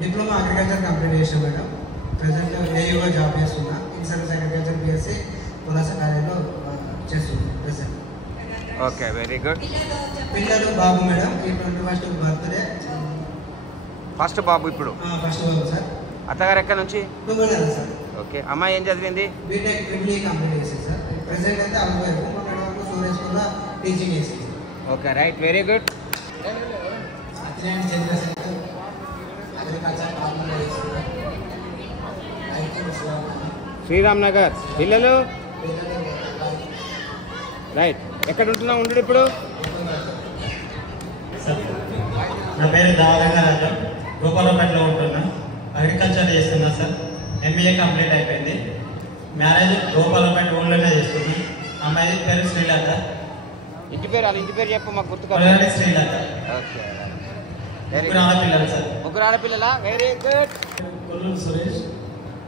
Diploma agriculture complete చేసాను madam. Present ఏయూగా job చేస్తున్నా. Insurance agriculture BSc పులాస కాలేజీలో చేస్తున్నాను ప్రజెంట్. Okay, very good. పిల్లలు బాబు మేడం, ఈ 21st బర్త్డే. ఫస్ట్ బాబు ఇప్పుడు? ఫస్ట్ బాబు సార్. అత్తగారు ఎక్కడి నుంచి? తుంగళాలి సార్. ఓకే, అమ్మాయి ఏం చదివింది? బీటెక్ ట్రిపుల్ ఈ కంప్లీట్ చేసింది సార్. ప్రెసెంట్ అయితే అమ్మాయి వరకు సూర్య స్కూల్లో టీచింగ్ చేసింది. Okay, right, very good. Sriram Nagar. పిల్లలు? రైట్, ఎక్కడ ఉంటున్నావు ఉండు ఇప్పుడు? నా పేరు దావరంగారాజం, గోపాలపేటలో ఉంటున్నా. అగ్రికల్చర్ చేస్తున్నా సార్. ఎంబీఏ కంప్లీట్ అయిపోయింది. మ్యారేజ్ గోపాలపేట ఊళ్ళోనే చేస్తున్నా. అమ్మాయి పేరు శ్రీలత. ఇంటి పేరు? వాళ్ళ ఇంటి పేరు చెప్పు, మాకు గుర్తుకోవాలి. శ్రీలత. ఓకే, ఆడపిల్లలు సార్. ముగ్గురు ఆడపిల్లలా? Very good. కొల్లూరు సురేష్.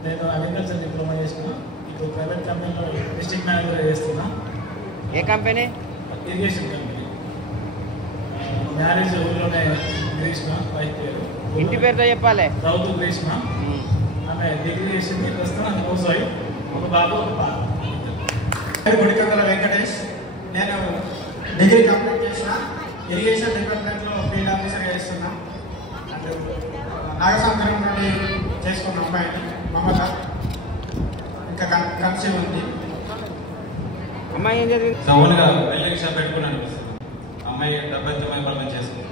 నేను అగ్రికల్చర్ డిప్లొమా చేసిన. ఇప్పుడు ప్రైవేట్ కంపెనీలో డిస్ట్రిక్ట్ మేనేజర్ చేస్తున్నా. ఏ కంపెనీ? Irrigation company. మ్యారేజ్ ఊళ్ళోనే గ్రీష్మ, వైఫ్ పేరు. ఇంటి పేరుతో చెప్పాలి. రౌతు గ్రీష్మ. ఆమె డిగ్రీ చేసింది. ప్రస్తుతం హౌస్ వైఫ్. ఒక బాబు, ఒక పాప. గుడికందల వెంకటేష్. నేను డిగ్రీ కంప్లీట్ చేసిన. ఇరిగేషన్ డిపార్ట్మెంట్లో ఫీల్డ్ ఆఫీసర్గా చేస్తున్నా. నాగసాగరం నుండి చేసుకున్న అమ్మాయిని మమత. ఇంకా కన్సీవ్ ఉంది. అమ్మాయి ఏం చదివింది? ఓన్గా వెల్డింగ్ షాప్ పెట్టుకున్నాను. అమ్మాయి 79% చేసుకుంది.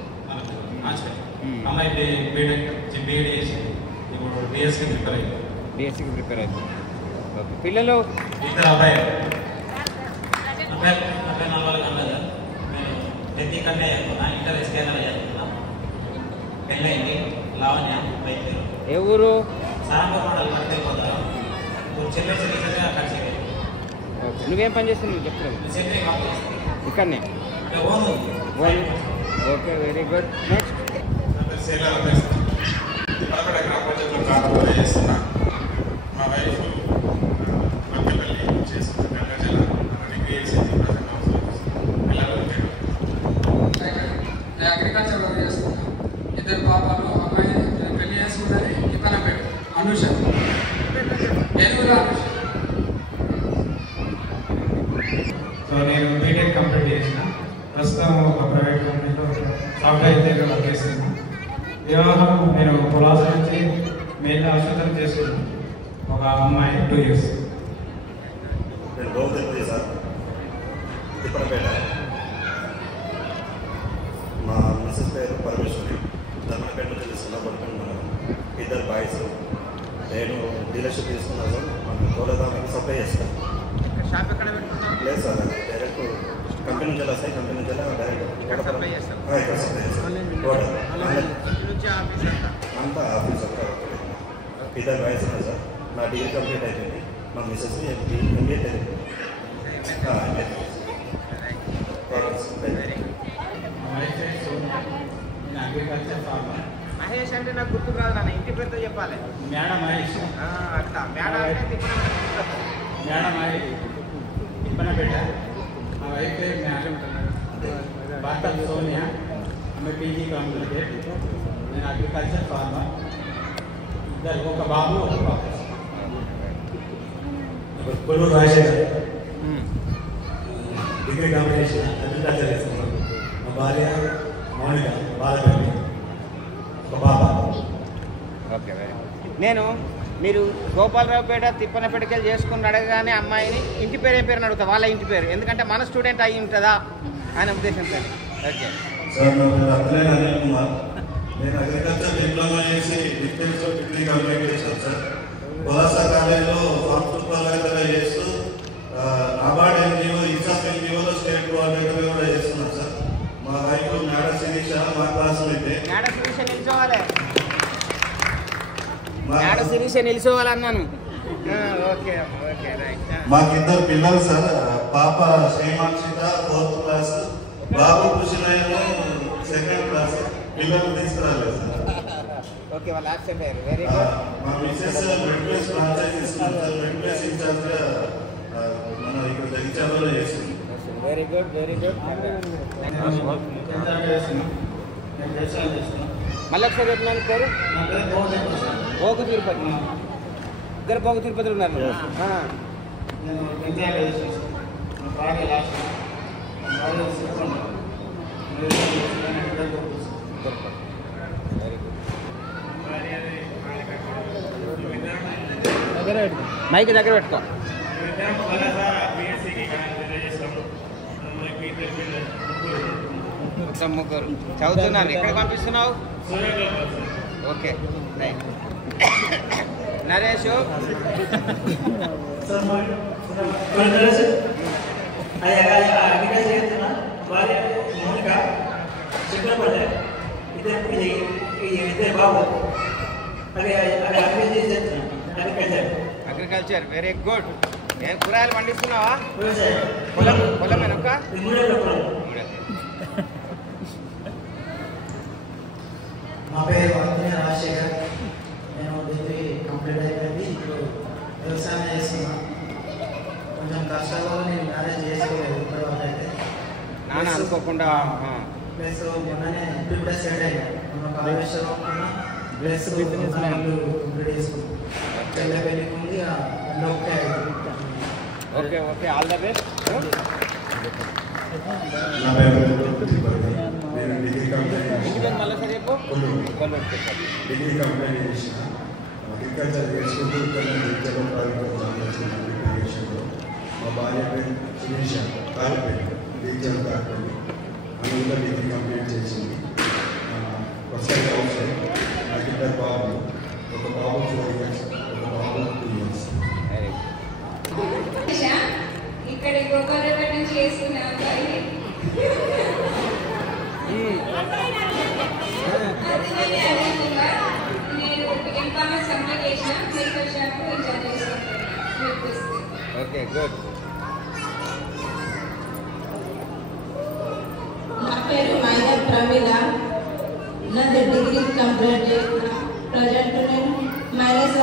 అమ్మాయి బీటెక్ బీఈడీ చేసి ఇప్పుడు డిఎస్కి ప్రిపేర్ అయింది. డిఎస్సికి ప్రిపేర్ అవుతుంది. ఓకే, పిల్లలు? ఇద్దరు అబ్బాయి. అబ్బాయి 44 అన్నది. నేను టెక్నిక్ అంటే ఇంటర్ స్కానర్ చేస్తున్నా. పెళ్ళైంది. లావణ్య బైక్. ఏ ఊరు? సారంపూర్ మండలం పట్టుకెళ్ళిపోతారు. ఇప్పుడు చెల్లె రీసెంట్గా కలిసి. ఓకే, నువ్వేం పని చేస్తున్నావు చెప్తున్నావు? సెంట్రీ కంపెనీ ఇక్కడనే. Own. Okay, very good. Next? అక్కడ గ్రామ పంచాయతీలో కాకపోతే చేస్తున్నా. మా వైఫ్ మధ్యపల్లి చేస్తున్నా. గంగజల డిగ్రీ చేసింది. అగ్రికల్చర్ వర్క్ చేస్తున్నా. ఇద్దరు పాపాలు. అమ్మాయి పెళ్లి చేసుకున్నది ఇతనపేట అనుష. ఏనుగుల అనుష. సో నేను బీటెక్ కంప్లీట్ చేసిన. ప్రస్తుతం ఒక ప్రైవేట్ కంపెనీలో సాఫ్ట్వేర్ ఇంజనీర్గా వర్క్ చేస్తున్నా. వివాహం నేను పులాస నుంచి మెయిన్ ఆసుపత్రి చేసుకున్నాను. ఒక అమ్మాయి 2 years. నేను గౌతమ్ సార్, తిప్పనపేట. మా మిస్సెస్ పేరు పరమేశ్వరి. ధర్మపేట నుంచి తీసుకున్నా. పడుకుంటున్నాను. ఇద్దరు బాయ్స్. నేను డీలర్షిప్ తీసుకున్నాను. మాకు తోలదానికి సప్లై చేస్తాను. షాప్ ఎక్కడ పెట్టుకున్నావు? లేదు సార్, డైరెక్ట్ కంపెనీ నుంచి వస్తాయి. కంపెనీ నుంచి డైరెక్ట్ సప్లై చేస్తాను. ఇక్కడ సప్లై చేస్తాను. అంతా ఆఫీస్ అంతా. ఇద్దరు బాయ్స్ ఉన్నారు సార్. నా డిగ్రీ కంప్లీట్ అయిపోయింది. మా మిస్సెస్ ఎంబీఏ తెలియదు. Agriculture farmer. మహేష్ అంటే నాకు గుర్తు రాదు నాన్న, ఇంటి పేరుతో చెప్పాలి. మేడం మహేష్. అట్లా మేడం అంటే మేడం మహేష్ తిప్పనపేట. మా వైఫ్ పేరు మేడం. భర్త సోనియా. ఆమె పీజీ కంప్లీట్. నేను అగ్రికల్చర్ ఫార్మర్. ఇద్దరు, ఒక బాబు, ఒక పాప. కొల్లూరు రాజశేఖర్. డిగ్రీ కంప్లీట్ చేసిన. అగ్రికల్చర్ చేస్తున్నాను. మా భార్య మౌనిక, బాలపల్లి, ఒక బాబా. Okay, very good. నేను మీరు గోపాలరావుపేట తిప్పనపేటకి వెళ్ళి చేసుకుని అడగగానే అమ్మాయిని ఇంటి పేరు ఏం పేరు అడుగుతా, వాళ్ళ ఇంటి పేరు. ఎందుకంటే మన స్టూడెంట్ అయ్యి ఉంటుందా అనే ఉద్దేశంతో. ఓకే సార్, నా పేరు అత్లైన్ అనిల్ కుమార్. నేను అగ్రికల్చర్ డిప్లొమా చేసి డిస్టెన్స్లో డిగ్రీ కంప్లీట్ చేశాను సార్. పులాస కాలేజీలో ఫార్మ్ సూపర్వైజర్గా చేస్తూ నాబార్డ్ ఎన్జిఓ, ఇన్సాఫ్ ఎన్జిఓలో స్టేట్ కోఆర్డినేటర్గా కూడా చేస్తున్నాను సార్. మా వైఫ్ మేడ శిరీష, మా క్లాస్మేట్. మేడ శిరీష నిల్చోవాలి. మేడ శిరీష నిల్చోవాలన్నాను. Okay okay, right. మాకిద్దరు పిల్లలు సార్. పాప శ్రీమాక్షిత 4th క్లాస్, బాబు కృష్ణయ్య 2nd క్లాస్. పిల్లలు తీసుకురాలేదు సార్. ఓకే, వాళ్ళు యాక్సెప్ట్ అయ్యారు. Very good. మా మిసెస్ బెడ్ ప్లేస్ ఫ్రాంచైజ్ తీసుకున్నారు సార్. బెడ్ ప్లేస్ ఇన్ఛార్జ్గా మనం ఇక్కడ జగిత్యాలలో చేస్తుంది. Very good, very good. నేను వ్యవసాయం చేస్తున్నాను. మళ్ళీ ఒకసారి చెప్పినాను పేరు భోగు తిరుపతి. ఇద్దరు భోగు తిరుపతిలో ఉన్నారు. నేను ఎన్టీఆర్ బాగా లాస్ట్ మైక్ దగ్గర పెట్టుకో. ముగ్గురు చదువుతున్నారు. ఎక్కడ పంపిస్తున్నావు? Okay right. Naresh agriculture very good. నేను కూరగాయలు పండిస్తున్నావా? పొలమేనా? ఒక మా పేరు అంజనేయ రాజశేఖర్. నేను డిగ్రీ కంప్లీట్ అయిపోయింది. ఇప్పుడు వ్యవసాయం చేస్తున్నా. కొంచెం కష్టాల్లో నేను మ్యారేజ్ చేసుకోలేదు ఇప్పటివరకు అయితే. నాన్న అనుకోకుండా ప్లస్ మొన్ననే ఇప్పుడే సెట్ అయ్యాను. మన కాళేశ్వరం ఉన్న ప్లస్ కంప్లీట్ చేసుకున్నాను. పెళ్ళి పెళ్ళికి ఉంది. Okay okay all the best. నా పేరు తిరుపతి. నేను డిగ్రీ కంప్లీట్ మళ్ళీ సరే చెప్పు. డిగ్రీ కంప్లీట్ చేసిన అగ్రికల్చర్ చేసుకుంటూ రీజన్లో మా భార్య పేరు సునీష కార్పొరేట్ రీజన్ కార్పొరేట్ అని కూడా డిగ్రీ కంప్లీట్ చేసింది. ప్రస్తుతం హౌస్ వైఫ్. నాకు ఇద్దరు బాబులు. ఒక బాబు 4 years, ఒక బాబు 2 years. ఇక్కడ గోపాలపేట నుంచి చేస్తున్న అబ్బాయి నేను ఎంకామర్స్ కంప్లీట్ చేసిన మెడికల్ షాప్ ఇన్ఛార్జ్ చేస్తాను. Okay good. నా పేరు మైదా ప్రమీల. నాది డిగ్రీ కంప్లీట్ చేసిన. ప్రజెంట్ నేను మైనస్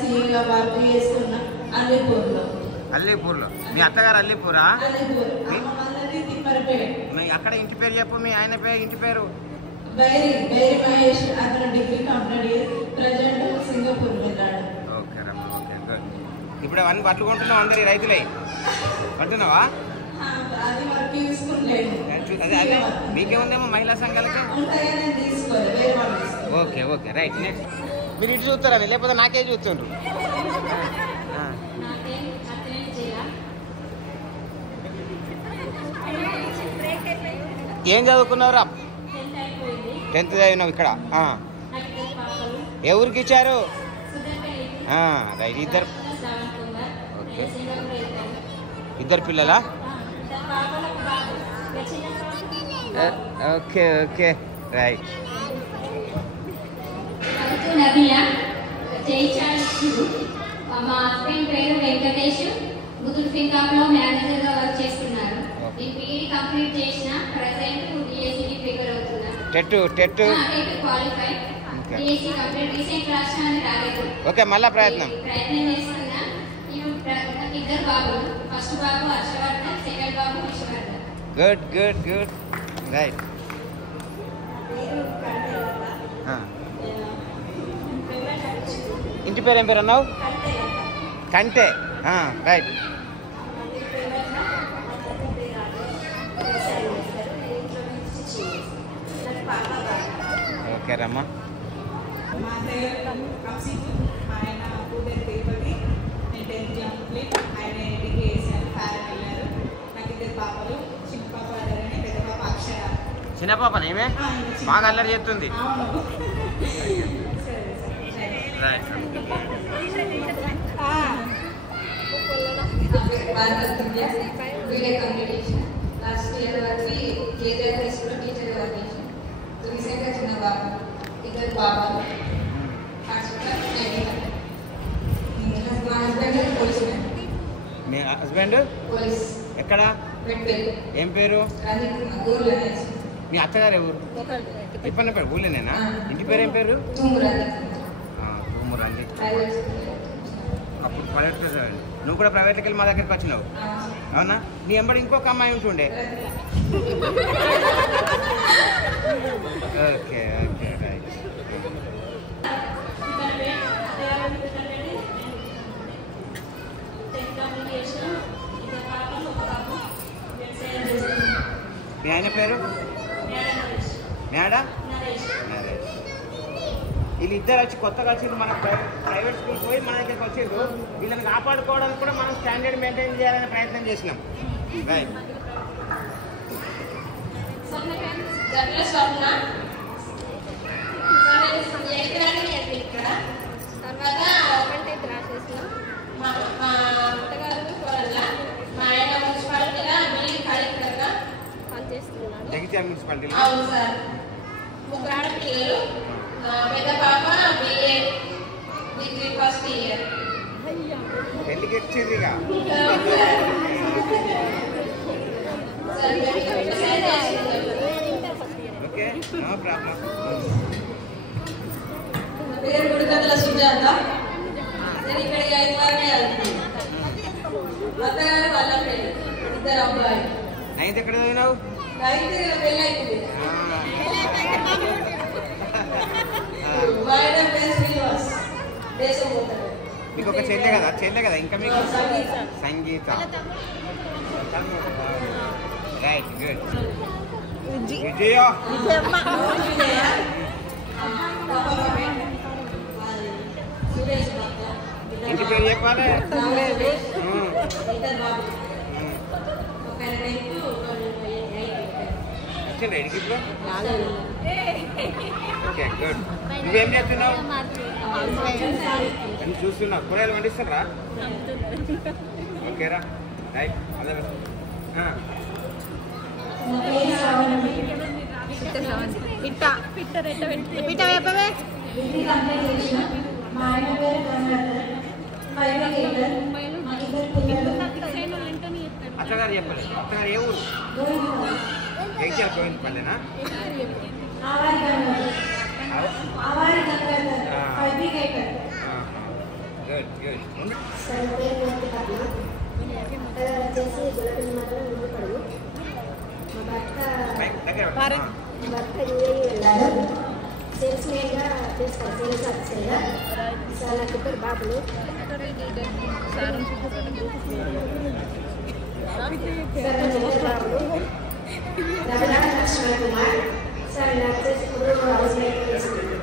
సీఏగా వర్క్ చేస్తున్నా అల్లీపూర్లో. అల్లీపూర్లో. మీ అత్తగారు అల్లీపూరా? అల్లీపూర్. మీ అక్కడ ఇంటి పేరు చెప్పు. మీ ఆయన పేరు ఇంటి పేరు? బైరి మహేష్. అతను డిగ్రీ కంప్లీట్ చేసి ప్రజెంట్ సింగపూర్ వెళ్ళాడు. ఓకే రమ్మ. Okay good. ఇప్పుడు అవన్నీ బట్టలు కొంటున్నావు అందరి రైతులై కొంటున్నావా? అది వర్క్ చూసుకుంటాను. అదే అదే మీకేముందేమో మహిళా సంఘాలకి. Okay okay right. నెక్స్ట్ మీరు ఇటు చూస్తారా లేకపోతే నాకే చూస్తుండ్రు? ఏం చదువుకున్నావురా? 10th చదివినావు ఇక్కడ. ఏ ఊరికి ఇచ్చారు? రైట్. ఓకే ఇద్దరు పిల్లలా? Okay okay right. మా హస్బెండ్ పేరు వెంకటేష్. బుద్ధుడు ఫింకాప్లో మేనేజర్గా వర్క్ చేస్తున్నారు. నేను బీఈడీ కంప్లీట్ చేసిన. ప్రెసెంట్ డిఎస్సికి ప్రిపేర్ అవుతున్నా. TET qualify. DSC complete recent రాష్ట్రానికి రాలేదు. ఓకే మళ్ళా ప్రయత్నం చేస్తున్నా. ఇద్దరు బాబులు. ఫస్ట్ బాబు హర్షవర్ధన్, సెకండ్ బాబు Vishwavardhan. Good good good right. ఇంటి పేరు ఏం పేరు అన్నావు? కంటే. రైట్. ఓకే రమ్మా. మా పేరు కంసీపూర్. ఆయన పేరు తిరుపతి. నేను 10th కంప్లీట్. ఆయన డిగ్రీ చేశాను. ఫారెన్ వెళ్ళారు. నాకు ఇద్దరు పాపలు. చిన్న పాప అదరని, పెద్ద పాప అక్షర. చిన్న పాప ఏమే బాగా అల్లరి చేస్తుంది. లాస్ట్ ఇయర్ వరకు కేజీఆర్ హై స్కూల్లో టీచర్గా వర్క్ చేశాను. రీసెంట్గా చిన్న బాబు, ఇద్దరు బాబాలు. మా హస్బెండ్ పోలీస్ మ్యాన్. మీ హస్బెండ్ పోలీస్. ఎక్కడ? ఏం పేరు? మీ అత్తగారు ఎవరు? చెప్పన్న పేరు ఊళ్ళేనేనా? ఇంటి పేరు ఏం పేరు? తూమురండి. అప్పుడు ప్రైవేట్ నువ్వు కూడా ప్రైవేట్కి వెళ్ళి మా దగ్గరికి వచ్చినావు అవునా? నీ ఎంబడి ఇంకొక అమ్మాయి ఉంటుండే. Okay okay right. మీ పేరు? మేడా నరేష్. వీళ్ళిద్దరు వచ్చి కొత్తగా వచ్చింది మన ప్రైవేట్ స్కూల్ పోయి మన దగ్గరికి వచ్చిండ్రు. వీళ్ళని కాపాడుకోవడానికి కూడా మనం స్టాండర్డ్ మెయింటైన్ చేయాలనే ప్రయత్నం చేసినాం. రైట్. తర్వాత మా అత్తగారు మా ఆయన మున్సిపాలిటీగా బిల్డింగ్ కలెక్టర్గా పనిచేస్తున్నాడు. జగిత్యాల మున్సిపాలిటీ. అవును సార్. 3 ఆడపిల్లలు. పెద్ద పాప BA డిగ్రీ ఫస్ట్ ఇయర్. పెళ్ళికి వచ్చిందిగా. Okay, no problem. పేరు గుడికథల సుజాత. నేను ఇక్కడికి 5 వారమే వెళ్తున్నాను. అత్తగారు వాళ్ళ పెళ్ళి, 2 అబ్బాయిలు. అయితే ఎక్కడ చదివినావు? అయితే పెళ్ళి అవుతుంది. వాయిదా పేరు శ్రీనివాస్. దేశం పోతాడు. మీకు ఒక చెల్లె కదా ఇంకా మీకు? సంగీత. Right, good. విజయ. ఇంటి పేరు చెప్పాలి. వచ్చిండ్రా ఇంటికి ఇప్పుడు? Okay, good. నువ్వేం చేస్తున్నావు? అని చూస్తున్నా. కూరగాయలు పండిస్తారా? ఓకేరా, రైట్. అదే అత్తగారు చెప్పాలి. అత్తగారు ఏ ఊరు? జగిత్యాల గోవిందపల్లినా? Good good. సేల్స్ మెయిన్గా చేస్తారు, సేల్స్ ఆఫీసర్గా. సార్ నాకు 2 బాబులు. సార్ లక్ష్మణ్ కుమార్. సార్ నాకు వచ్చేసి ఇప్పుడు హౌస్ వైఫ్ చేస్తున్నాను.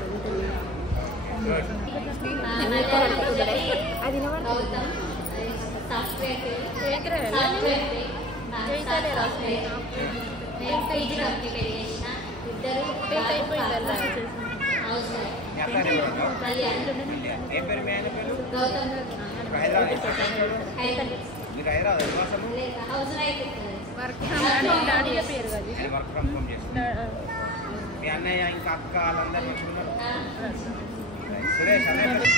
మీరు హైదరాబాద్ వర్క్ ఫ్రమ్ హోమ్ చేస్తున్నారు. మీ అన్నయ్య ఇంకా అక్క వాళ్ళందరూ సురేష్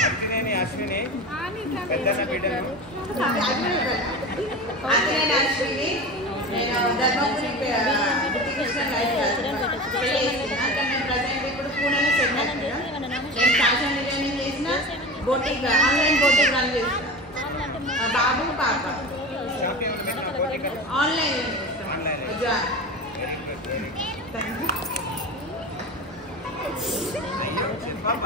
అశ్విని అశ్విని పెద్దన్న బిడ్డను. ఇప్పుడు పూణేలో సెటిల్ నేను ఫ్యాషన్ డిజైనింగ్ చేసిన, బోటిక్ ఆన్లైన్ బోటిక్ రన్ చేసిన. బాబు పాప ఆన్లైన్ పాప